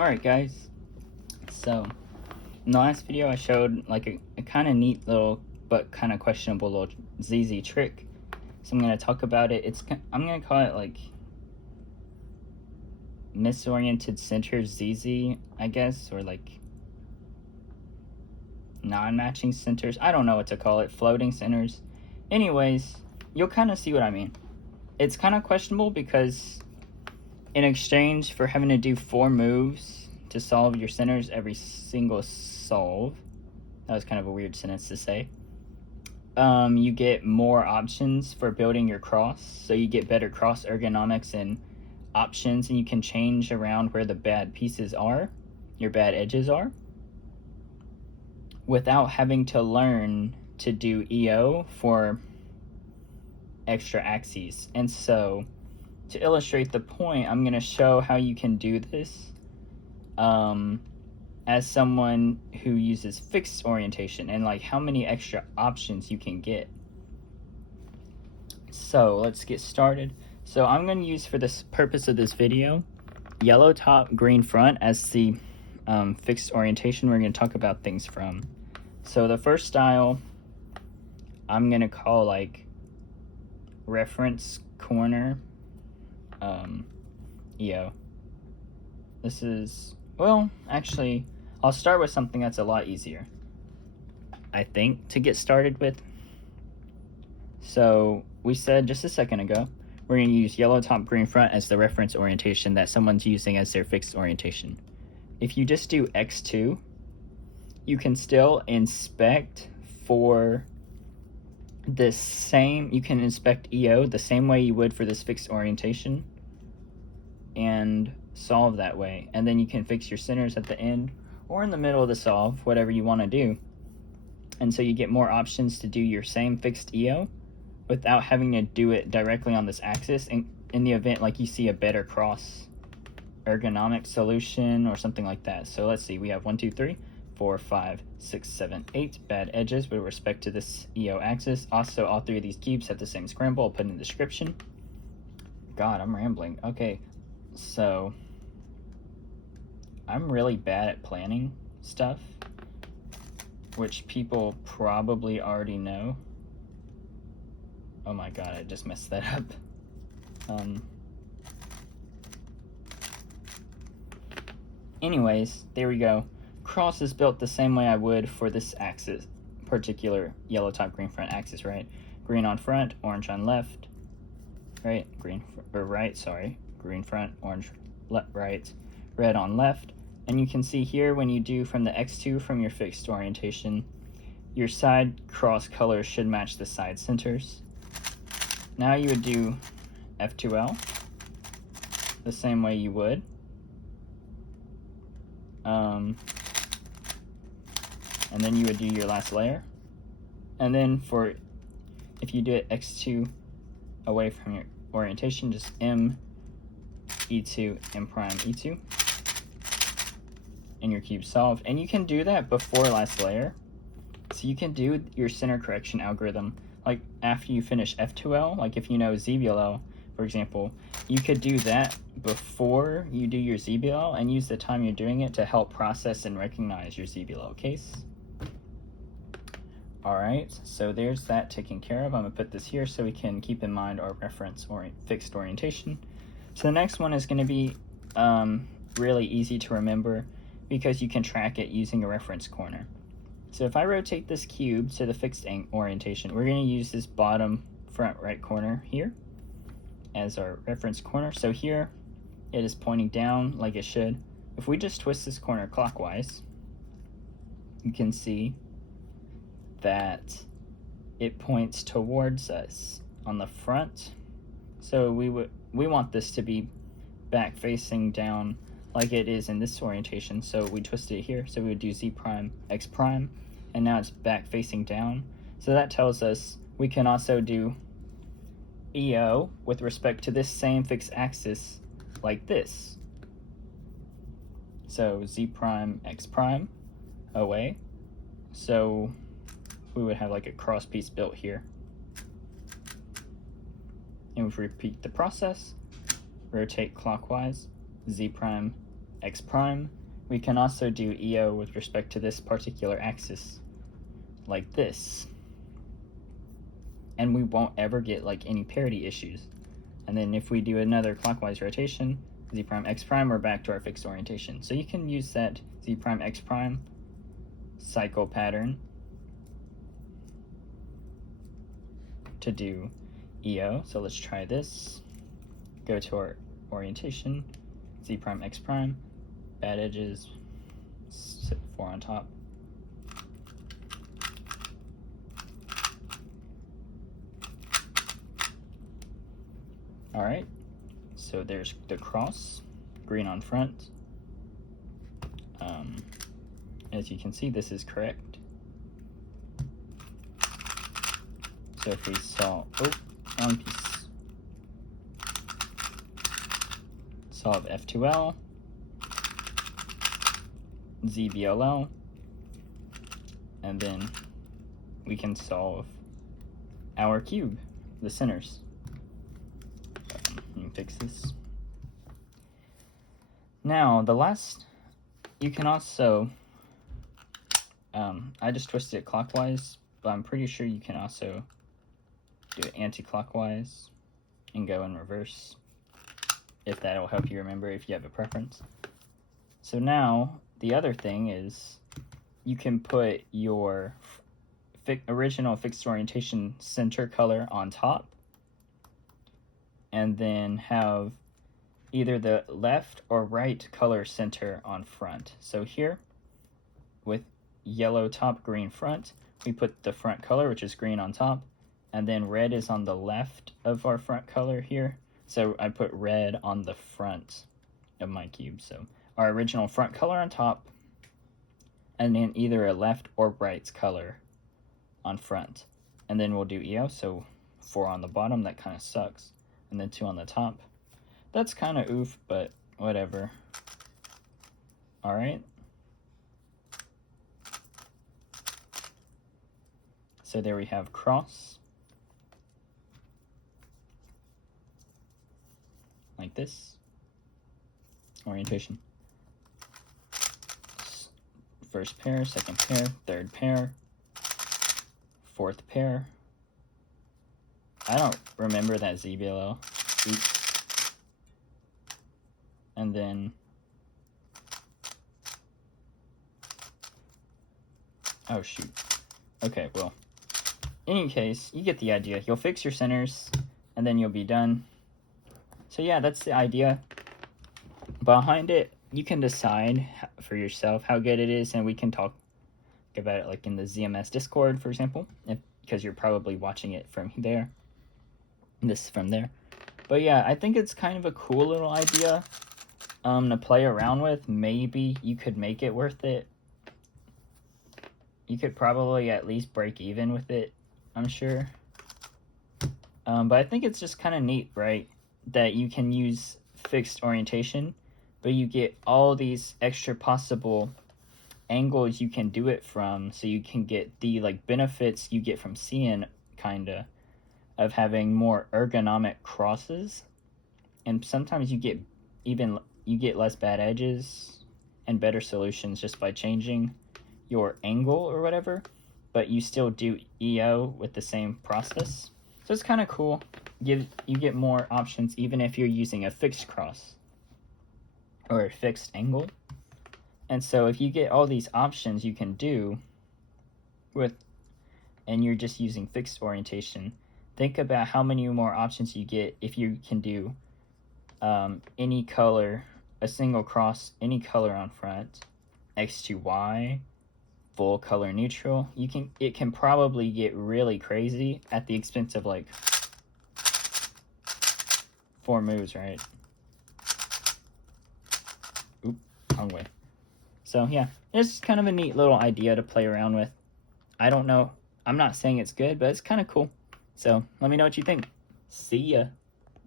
Alright guys, so in the last video I showed like a kind of neat little but kind of questionable little ZZ trick. So I'm going to talk about it. I'm going to call it like misoriented center ZZ, I guess, or like non-matching centers. I don't know what to call it, floating centers. Anyways, you'll kind of see what I mean. It's kind of questionable because in exchange for having to do 4 moves to solve your centers every single solve, that was kind of a weird sentence to say, you get more options for building your cross, so you get better cross ergonomics and options, and you can change around where the bad pieces are, your bad edges are, without having to learn to do EO for extra axes. And so to illustrate the point, I'm going to show how you can do this as someone who uses fixed orientation and like how many extra options you can get. So let's get started. So I'm going to use, for this purpose of this video, yellow top, green front as the fixed orientation we're going to talk about things from. So the first style I'm going to call like reference corner EO. This is, well, actually, I'll start with something that's a lot easier, I think, to get started with. So we said just a second ago, we're going to use yellow top, green front as the reference orientation that someone's using as their fixed orientation. If you just do X2, you can still inspect for the same, you can inspect EO the same way you would for this fixed orientation and solve that way. And then you can fix your centers at the end or in the middle of the solve, whatever you want to do. And so you get more options to do your same fixed EO without having to do it directly on this axis in the event like you see a better cross ergonomic solution or something like that. So let's see, we have 1, 2, 3, 4, 5, 6, 7, 8 bad edges with respect to this EO axis. Also, all 3 of these cubes have the same scramble. I'll put in the description. God, I'm rambling. Okay, so I'm really bad at planning stuff, which people probably already know. Oh my god, I just messed that up. Anyways, there we go. Cross is built the same way I would for this axis, particular yellow top, green front axis, right? Green on front, orange on left, right? Green front, orange right, red on left. And you can see here when you do from the X2 from your fixed orientation, your side cross colors should match the side centers. Now you would do F2L the same way you would. And then you would do your last layer. And then if you do it X2 away from your orientation, just M, E2, M prime, E2. And your cube solved. And you can do that before last layer. So you can do your center correction algorithm like after you finish F2L, like if you know ZBLL, for example, you could do that before you do your ZBLL and use the time you're doing it to help process and recognize your ZBLL case. Alright, so there's that taken care of. I'm going to put this here so we can keep in mind our reference fixed orientation. So the next one is going to be really easy to remember because you can track it using a reference corner. So if I rotate this cube to the fixed orientation, we're going to use this bottom front right corner here as our reference corner. So here it is pointing down like it should. If we just twist this corner clockwise, you can see that it points towards us on the front. So we want this to be back facing down like it is in this orientation. So we twisted it here. So we would do Z prime, X prime, and now it's back facing down. So that tells us we can also do EO with respect to this same fixed axis like this. So Z prime, X prime away. So we would have like a cross piece built here. And we repeat the process, rotate clockwise, Z prime, x prime. We can also do EO with respect to this particular axis, like this. And we won't ever get like any parity issues. And then if we do another clockwise rotation, z prime x prime, we're back to our fixed orientation. So you can use that z prime x prime cycle pattern to do EO. So let's try this. Go to our orientation, z prime x prime, bad edges, 4 on top. All right, so there's the cross, green on front. As you can see, this is correct. So if we saw, wrong piece. Solve F2L, ZBLL, and then we can solve our cube, the centers. Let me fix this. Now, the last, you can also, I just twisted it clockwise, but I'm pretty sure you can also do it anti-clockwise and go in reverse, if that'll help you remember if you have a preference. So now, the other thing is you can put your original fixed orientation center color on top, and then have either the left or right color center on front. So here, with yellow top, green front, we put the front color, which is green, on top, and then red is on the left of our front color here. So I put red on the front of my cube. So our original front color on top, and then either a left or right color on front. And then we'll do EO, so 4 on the bottom, that kind of sucks. And then 2 on the top. That's kind of oof, but whatever. All right. So there we have cross. Like this. Orientation. First pair, second pair, third pair, fourth pair. I don't remember that ZBLL. Oops. And then, oh shoot. Okay, well, in any case, you get the idea. You'll fix your centers, and then you'll be done. So yeah, that's the idea behind it. You can decide for yourself how good it is, and we can talk about it like in the ZMS Discord, for example, because you're probably watching it from there. This from there. But yeah, I think it's kind of a cool little idea to play around with. Maybe you could make it worth it. You could probably at least break even with it, I'm sure. But I think it's just kind of neat, right? That you can use fixed orientation, but you get all these extra possible angles you can do it from, so you can get the like benefits you get from seeing, kinda, of having more ergonomic crosses. And sometimes you get less bad edges and better solutions just by changing your angle or whatever, but you still do EO with the same process. So it's kind of cool. You get more options even if you're using a fixed cross or a fixed angle. And so if you get all these options you can do with, and you're just using fixed orientation, think about how many more options you get if you can do any color, a single cross, any color on front, X to Y, full color neutral. It can probably get really crazy at the expense of like 4 moves, right? Oop, wrong way. So yeah, it's kind of a neat little idea to play around with. I don't know, I'm not saying it's good, but it's kind of cool. So let me know what you think. See ya.